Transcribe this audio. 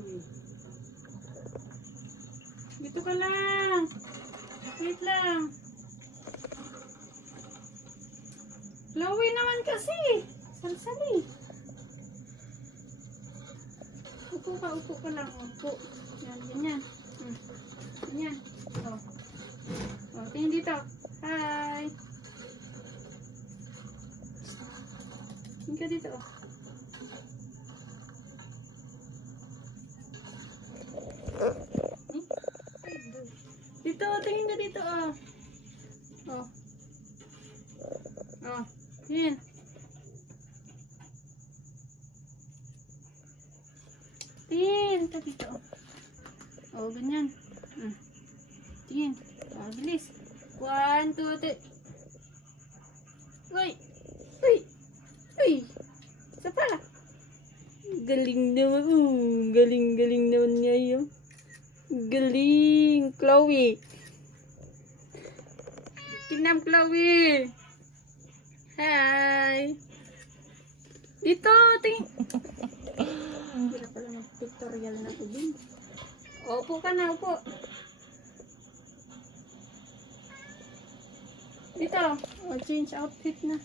Chloe. Dito ka lang. Wait lang. Chloe naman kasi. Sarsali. Upo ka lang. Upo. Yan, ganyan. Ganyan. Oh. Oh, tingin dito. Hi. Tingin ka dito. Oh. Dito, tingin ka dito. Oh. Oh. Oh. Yan. Tingin ka dito. Oh, ganyan. Tingin. Oh, bilis. 1, 2, 3. Uy! Uy! Uy! Isa pa! Galing naman. Galing naman niya yun. Galing! Chloe! Tingnan, Chloe! Hi! Dito! Tingin! Hindi pala mag-tutorial na ako din. Opo ka na, upo. Dito. O, change outfit na.